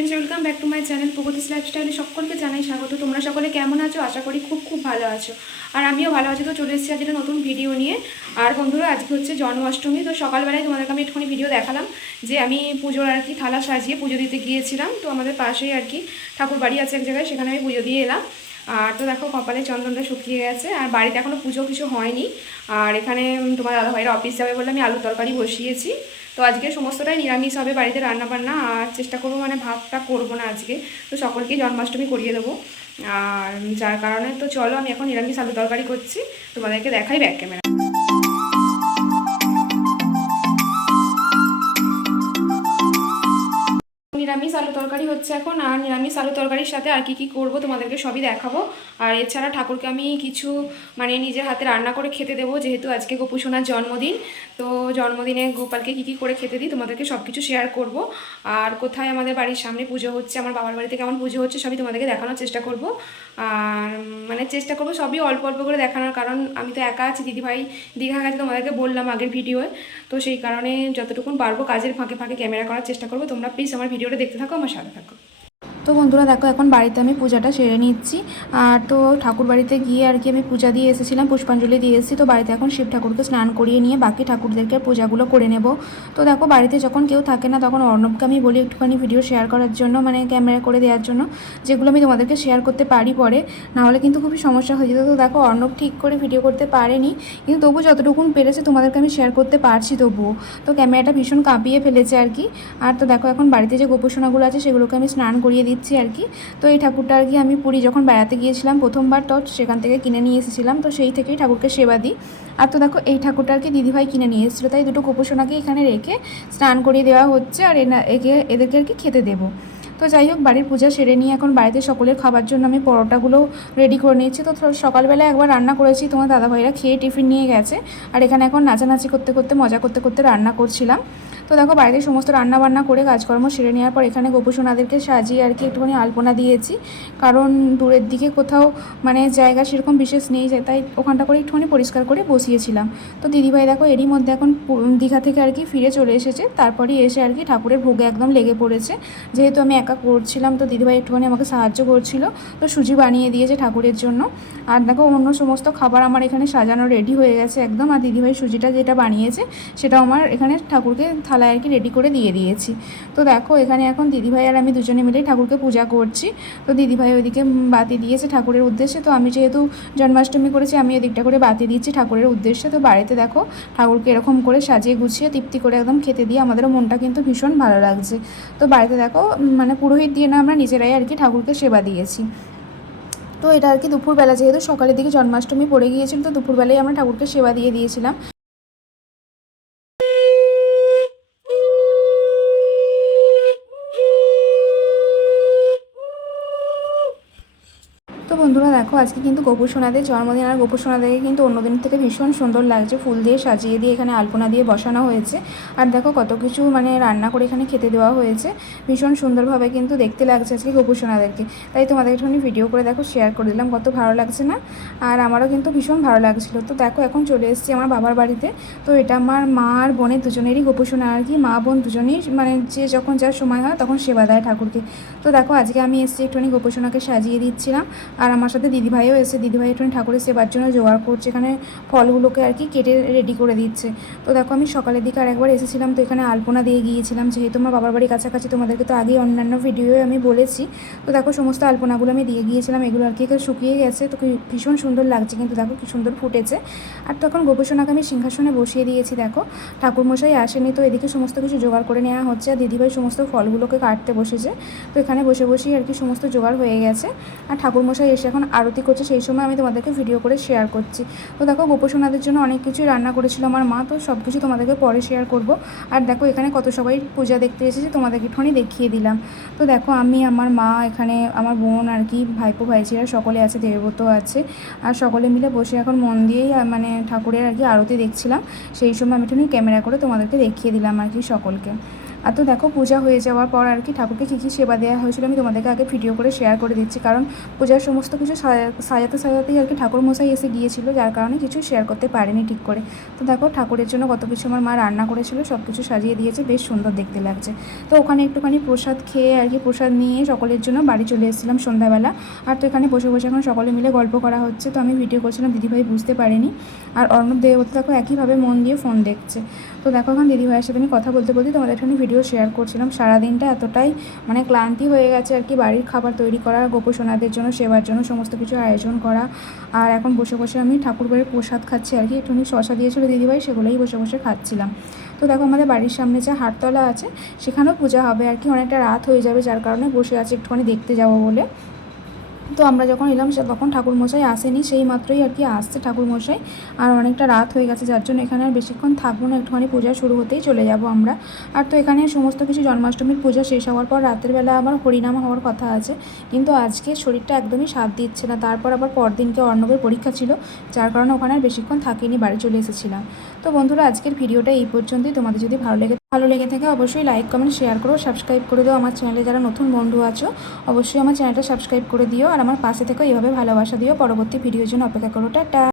Friends welcome back to my channel Pragati's লাইফস্টাইলে সকলকে জানাই স্বাগত। তোমরা সকলে কেমন আছো? আশা করি খুব খুব ভালো আছো। আর আমিও ভালো আছি, তো চলে এসেছি আজকে নতুন ভিডিও নিয়ে। আর বন্ধুরা, আজকে হচ্ছে জন্মাষ্টমী, তো সকালবেলায় তোমাদেরকে আমি একটুখানি ভিডিও দেখালাম যে আমি পুজোর আর কি থালা সাজিয়ে পুজো দিতে গিয়েছিলাম। তো আমাদের পাশেই আর কি ঠাকুর বাড়ি আছে এক জায়গায়, সেখানে আমি পুজো দিয়ে এলাম। আর তো দেখো কপালে চন্দনটা শুকিয়ে গেছে, আর বাড়িতে এখনও পুজো কিছু হয়নি। আর এখানে তোমার দাদা ভাইয়ের অফিস যাবে বলে আমি আলুর তরকারি বসিয়েছি। তো আজকে সমস্তটাই নিরামিষ হবে বাড়িতে রান্নাবান্না, আর চেষ্টা করব মানে ভাতটা করব না আজকে। তো সকলকেই জন্মাষ্টমী করিয়ে দেবো। আর যার কারণে তো চলো আমি এখন নিরামিষ আলু তরকারি করছি, তোমাদেরকে দেখাই ব্যাক ক্যামেরা নিরামিষ আলু তরকারি হচ্ছে এখন, আর নিরামিষ আলু তরকারির সাথে আর কি কি করব তোমাদেরকে সবই দেখাবো। আর এছাড়া ঠাকুরকে আমি কিছু মানে নিজের হাতে রান্না করে খেতে দেবো, যেহেতু আজকে গোপুসোনার জন্মদিন। তো জন্মদিনে গোপালকে কি কি করে খেতে দিই তোমাদেরকে সব কিছু শেয়ার করব। আর কোথায় আমাদের বাড়ির সামনে পুজো হচ্ছে, আমার বাবার বাড়িতে কেমন পুজো হচ্ছে সবই তোমাদেরকে দেখানোর চেষ্টা করব। আর মানে চেষ্টা করব সবই অল্প অল্প করে দেখানোর, কারণ আমি তো একা আছি, দিদিভাই দীঘা গেছে তোমাদেরকে বললাম আগের ভিডিওয়ে। তো সেই কারণে যতটুকুন পারব কাজের ফাঁকে ফাঁকে ক্যামেরা করার চেষ্টা করব। তোমরা প্লিজ আমার ভিডিওটা দেখতে থাকো আমার সাথে থাকো। তো বন্ধুরা দেখো, এখন বাড়িতে আমি পূজাটা সেরে নিচ্ছি। আর তো ঠাকুর বাড়িতে গিয়ে আর কি আমি পূজা দিয়ে এসেছিলাম, পুষ্পাঞ্জলি দিয়ে এসেছি। তো বাড়িতে এখন শিব ঠাকুরকে স্নান করিয়ে নিয়ে বাকি ঠাকুরদেরকে পূজাগুলো করে নেব। তো দেখো, বাড়িতে যখন কেউ থাকে না তখন অর্ণবকে আমি বলি একটুখানি ভিডিও শেয়ার করার জন্য মানে ক্যামেরা করে দেওয়ার জন্য, যেগুলো আমি তোমাদেরকে শেয়ার করতে পারি পরে। নাহলে কিন্তু খুবই সমস্যা হয়ে যেত। তো দেখো, অর্ণব ঠিক করে ভিডিও করতে পারেনি, কিন্তু তবু যতটুকুন পেরেছে তোমাদেরকে আমি শেয়ার করতে পারছি তবুও। তো ক্যামেরাটা ভীষণ কাঁপিয়ে ফেলেছে আর কি। আর তো দেখো, এখন বাড়িতে যে গোপোষণাগুলো আছে সেগুলোকে আমি স্নান করিয়ে দিচ্ছি আর কি। তো এই ঠাকুরটা আর কি আমি পুরী যখন বেড়াতে গিয়েছিলাম প্রথমবার, তো সেখান থেকে কিনে নিয়ে এসেছিলাম। তো সেই থেকেই ঠাকুরকে সেবা দিই। আর তো দেখো, এই ঠাকুরটা আর কি দিদিভাই কিনে নিয়ে এসেছিল। তাই দুটো গোপোষণাকে এখানে রেখে স্নান করিয়ে দেওয়া হচ্ছে আর এনা একে এদেরকে আর কি খেতে দেবো। তো যাই হোক, বাড়ির পূজা সেরে নিয়ে এখন বাড়িতে সকলের খাবার জন্য আমি পরোটাগুলো রেডি করে নিয়েছি। তো সকালবেলা একবার রান্না করেছি। তোমার দাদাভাইরা খেয়ে টিফিন নিয়ে গেছে। আর এখানে এখন নাচানাচি করতে করতে, মজা করতে করতে রান্না করছিলাম। তো দেখো বাড়িতে সমস্ত রান্না বান্না করে কাজকর্ম সেরে নেওয়ার পর এখানে গোপুসোনাদেরকে সাজিয়ে আর কি একটুখানি আলপনা দিয়েছি। কারণ দূরের দিকে কোথাও মানে জায়গা সেরকম বিশেষ নেই যে, তাই ওখানটা করে একটুখানি পরিষ্কার করে বসিয়েছিলাম। তো দিদিভাই দেখো এরই মধ্যে এখন দীঘা থেকে আর কি ফিরে চলে এসেছে। তারপরেই এসে আর কি ঠাকুরের ভোগে একদম লেগে পড়েছে। যেহেতু আমি একা করছিলাম, তো দিদিভাই একটুখানি আমাকে সাহায্য করছিল। তো সুজি বানিয়ে দিয়েছে ঠাকুরের জন্য। আর দেখো অন্য সমস্ত খাবার আমার এখানে সাজানো রেডি হয়ে গেছে একদম। আর দিদিভাই সুজিটা যেটা বানিয়েছে, সেটাও আমার এখানে ঠাকুরকে থালায় আর কি রেডি করে দিয়ে দিয়েছি। তো দেখো, এখানে এখন দিদিভাই আর আমি দুজনে মিলেই ঠাকুরকে পূজা করছি। তো দিদিভাই ওইদিকে বাতি দিয়েছে ঠাকুরের উদ্দেশ্যে। তো আমি যেহেতু জন্মাষ্টমী করেছি, আমি এদিকটা করে বাতি দিচ্ছি ঠাকুরের উদ্দেশ্যে। তো বাড়িতে দেখো, ঠাকুরকে এরকম করে সাজিয়ে গুছিয়ে তৃপ্তি করে একদম খেতে দিয়ে আমাদেরও মনটা কিন্তু ভীষণ ভালো লাগছে। তো বাড়িতে দেখো মানে পুরোহিত দিয়ে না আমরা নিজেরাই আর কি ঠাকুরকে সেবা দিয়েছি। তো এটা আর কি দুপুরবেলা, যেহেতু সকালের দিকে জন্মাষ্টমী পড়ে গিয়েছিল, তো দুপুরবেলায় আমরা ঠাকুরকে সেবা দিয়ে দিয়েছিলাম। বন্ধুরা, দেখো, আজকে কিন্তু গোপুর সোনাদের জন্মদিন, আর গোপুর সোনাদেরকে কিন্তু অন্যদিন থেকে ভীষণ সুন্দর লাগছে। ফুল দিয়ে সাজিয়ে দিয়ে এখানে আলপনা দিয়ে বসানো হয়েছে। আর দেখো, কত কিছু মানে রান্না করে এখানে খেতে দেওয়া হয়েছে। ভীষণ সুন্দরভাবে কিন্তু দেখতে লাগছে আজকে গোপুর সোনাদেরকে। তাই তোমাদের একটুখানি ভিডিও করে দেখো শেয়ার করে দিলাম, কত ভালো লাগছে না? আর আমারও কিন্তু ভীষণ ভালো লাগছিল। তো দেখো, এখন চলে এসেছি আমার বাবার বাড়িতে। তো এটা আমার মা আর বোনের দুজনেরই গোপুর সোনা, আর কি মা বোন দুজনেই মানে যে যখন যার সময় হয়, তখন সেবা দেয় ঠাকুরকে। তো দেখো, আজকে আমি এসেছি একটুখানি গোপুর সোনাকে সাজিয়ে দিচ্ছিলাম। আর আমার সাথে দিদিভাইও এসে দিদিভাই একটুখানি ঠাকুরের সেবার জন্য জোগাড় করছে। এখানে ফলগুলোকে আর কি কেটে রেডি করে দিচ্ছে। তো দেখো আমি সকালের দিকে আরেকবার এসেছিলাম, তো এখানে আলপনা দিয়ে গিয়েছিলাম। যেহেতু আমার বাবার বাড়ির কাছাকাছি, তোমাদেরকে তো আগেই অন্যান্য ভিডিওয়ে আমি বলেছি। তো দেখো সমস্ত আলপনাগুলো আমি দিয়ে গিয়েছিলাম। এগুলো আর কি এখানে শুকিয়ে গেছে। তো ভীষণ সুন্দর লাগছে, কিন্তু দেখো কি সুন্দর ফুটেছে। আর তখন গোপসোনাকে আমি সিংহাসনে বসিয়ে দিয়েছি, দেখো। ঠাকুরমশাই আসেনি, তো এদিকে সমস্ত কিছু জোগাড় করে নেওয়া হচ্ছে। আর দিদিভাই সমস্ত ফলগুলোকে কাটতে বসেছে। তো এখানে বসে বসেই আর কি সমস্ত জোগাড় হয়ে গেছে। আর ঠাকুরমশাই এসে এখন আরতি করছে, সেই সময় আমি তোমাদেরকে ভিডিও করে শেয়ার করছি। তো দেখো গোপসোনাদের জন্য অনেক কিছুই রান্না করেছিল আমার মা, তো সব কিছু তোমাদেরকে পরে শেয়ার করব। আর দেখো, এখানে কত সবাই পূজা দেখতে এসেছে, তোমাদেরকে একটুখানি দেখিয়ে দিলাম। তো দেখো, আমি, আমার মা, এখানে আমার বোন আর কি, ভাইপো, ভাইজিরা সকলে আছে দেবব্রত আছে। আর সকলে মিলে বসে এখন মন দিয়েই মানে ঠাকুরের আর কি আরতি দেখছিলাম। সেই সময় আমি একটুখানি ক্যামেরা করে তোমাদেরকে দেখিয়ে দিলাম আর কি সকলকে। আর তো দেখো, পূজা হয়ে যাওয়ার পর আর কি ঠাকুরকে কী কী সেবা দেওয়া হয়েছিল আমি তোমাদেরকে আগে ভিডিও করে শেয়ার করে দিচ্ছি। কারণ পূজার সমস্ত কিছু সাজা- সাজাতে সাজাতেই আর কি ঠাকুর মশাই এসে গিয়েছিল, যার কারণে কিছু শেয়ার করতে পারিনি ঠিক করে। তো দেখো, ঠাকুরের জন্য কত কিছু আমার মা রান্না করেছিল, সব কিছু সাজিয়ে দিয়েছে, বেশ সুন্দর দেখতে লাগছে। তো ওখানে একটুখানি প্রসাদ খেয়ে আর কি প্রসাদ নিয়ে সকলের জন্য বাড়ি চলে এসেছিলাম সন্ধ্যাবেলা। আর তো এখানে বসে বসে এখন সকলে মিলে গল্প করা হচ্ছে, তো আমি ভিডিও করছিলাম, দিদিভাই বুঝতে পারেনি। আর অর্ণব দেবতা দেখো, একইভাবে মন দিয়ে ফোন দেখছে। তো দেখো, এখন দিদিভাইয়ের সাথে আমি কথা বলতে বলতে তোমাদের এখানে ভিডিও শেয়ার করছিলাম। সারাদিনটা এতটাই মানে ক্লান্তি হয়ে গেছে আর কি, বাড়ির খাবার তৈরি করা গোপসোনাদের জন্য, সেবার জন্য, সমস্ত কিছু আয়োজন করা। আর এখন বসে বসে আমি ঠাকুর বাড়ির প্রসাদ খাচ্ছি আর কি, একটুখানি শশা দিয়েছিল দিদিভাই সেগুলোই বসে বসে খাচ্ছিলাম। তো দেখো, আমাদের বাড়ির সামনে যে হাটতলা আছে, সেখানেও পূজা হবে আর কি, অনেকটা রাত হয়ে যাবে, যার কারণে বসে আছি, একটুখানি দেখতে যাব বলে। তো আমরা যখন এলাম, সে তখন ঠাকুরমশাই আসেনি, সেই মাত্রই আর কি আসছে ঠাকুরমশাই। আর অনেকটা রাত হয়ে গেছে, যার জন্য এখানে আর বেশিক্ষণ থাকব না, একটুখানি পূজা শুরু হতেই চলে যাব আমরা। আর তো এখানে সমস্ত কিছু জন্মাষ্টমীর পূজা শেষ হওয়ার পর রাতের বেলা আবার হরিনাম হওয়ার কথা আছে। কিন্তু আজকে শরীরটা একদমই সাথ দিচ্ছে না, তারপর আবার পরদিনকে অর্ণবের পরীক্ষা ছিল, যার কারণে ওখানে আর বেশিক্ষণ থাকিনি, বাড়ি চলে এসেছিলাম। তো বন্ধুরা, আজকের ভিডিওটা এই পর্যন্তই। তোমাদের যদি ভালো লেগে ভালো লেগে থাকে, অবশ্যই লাইক কমেন্ট শেয়ার করো সাবস্ক্রাইব করে দিও আমার চ্যানেলে যারা নতুন বন্ধু আছো, অবশ্যই আমার চ্যানেলটা সাবস্ক্রাইব করে দিও। আর আমার পাশে থেকেও এইভাবে ভালোবাসা দিও। পরবর্তী ভিডিওর জন্য অপেক্ষা করো। টাটা!